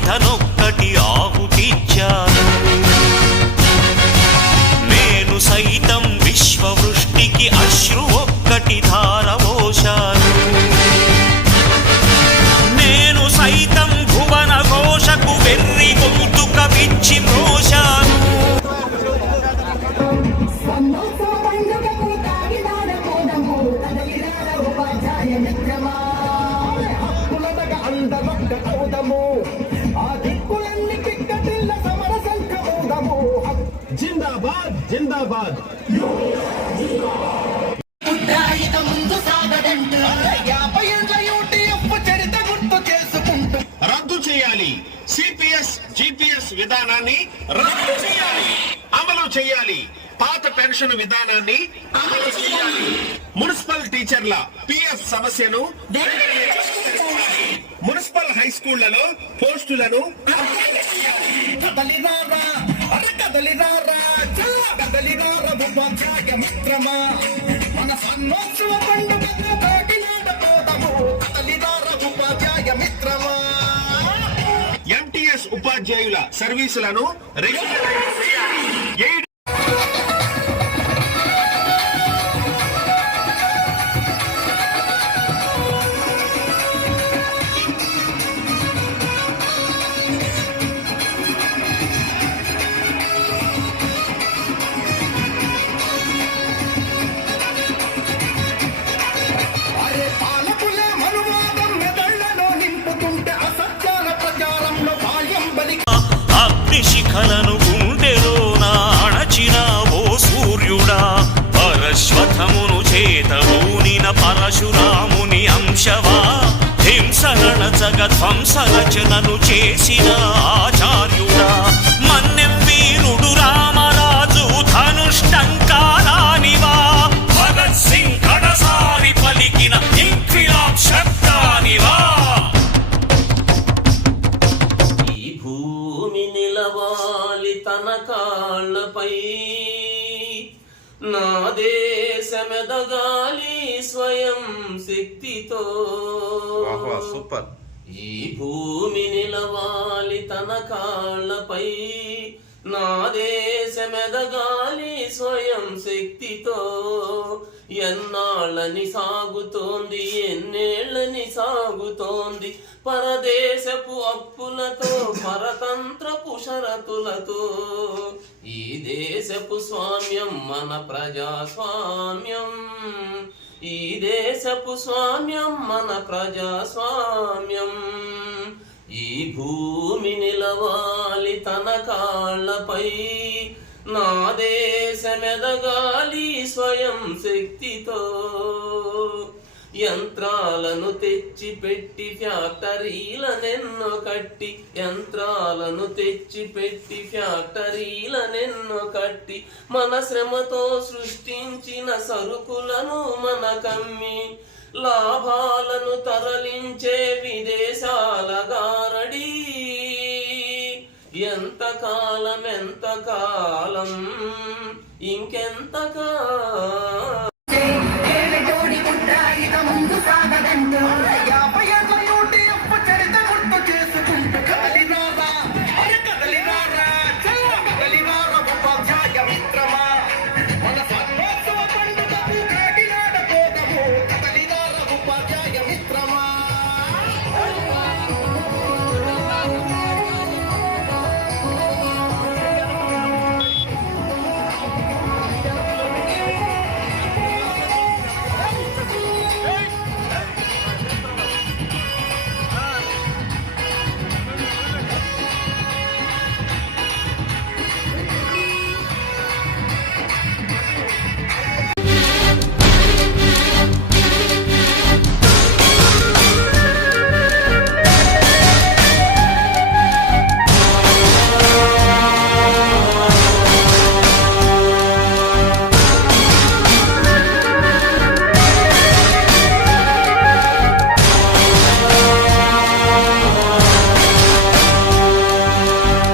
సమిధనొక్కటి ఆహుతిచ్చాను. నేను సైతం విశ్వవృష్టికి అశ్రు ఒక్కటి ధారవోశాను. నేను సైతం భువన ఘోషకు వెర్రి గొంతుక విచ్చి మ్రోశాను. జిందాబాద్ జిందాబాద్. రద్దు చేయాలి సిపిఎస్ జిపిఎస్ విధానాన్ని, రద్దు చేయాలి, అమలు చేయాలి. పాత పెన్షన్ విధానాన్ని అమలు చేయాలి. మున్సిపల్ టీచర్ల పిఎఫ్ సమస్యను, మున్సిపల్ హై స్కూళ్లలో పోస్టులను మన సన్నోత్సవ పండుగ కాకినాడ పోదాము, ఉపాధ్యాయ మిత్రమా. ఎంటీఎస్ ఉపాధ్యాయుల సర్వీసులను రెగ్యులరైజ్ చేయాలి. శిఖలను గుండెలోన అణచిన ఓ సూర్యుడా, పరశ్వథమును చేతబూనిన పరశురాముని అంశవా, హింసరణచగ ధ్వంసరచనను చేసిన ఆచార్యుడా, మన్నెం వీరుడు రామరాజు ధనుష్టంకారానివా, భగత్ సింగ్ కడసారి పలికిన ఇంక్విలాబ్ శబ్దానివా. తన కాళ్ళపై నా దేశమెదగాలి స్వయం శక్తితో. సూపర్. ఈ భూమి నిలవాలి తన కాళ్ళపై, నా దేశమెదగాలి స్వయం శక్తితో. ఎన్నాళ్ళని సాగుతోంది, ఎన్నేళ్ళని సాగుతోంది, పరదేశపు అప్పులతో, పరతంత్రపు షరతులతో. ఈ దేశపు స్వామ్యం మన ప్రజాస్వామ్యం, ఈ దేశపు స్వామ్యం మన ప్రజాస్వామ్యం. ఈ భూమి నిలవాలి తన కాళ్ళపై, నా దేశమెదగాలి స్వయం శక్తితో. యంత్రాలను తెచ్చి పెట్టి ఫ్యాక్టరీలనెన్నో కట్టి, యంత్రాలను తెచ్చి పెట్టి ఫ్యాక్టరీలనెన్నో కట్టి, మన శ్రమతో సృష్టించిన సరుకులను మన కమ్మి, లాభాలను తరలించే విదేశాల గారడి. ఎంతకాలం ఎంతకాలం ఇంకెంతకాలం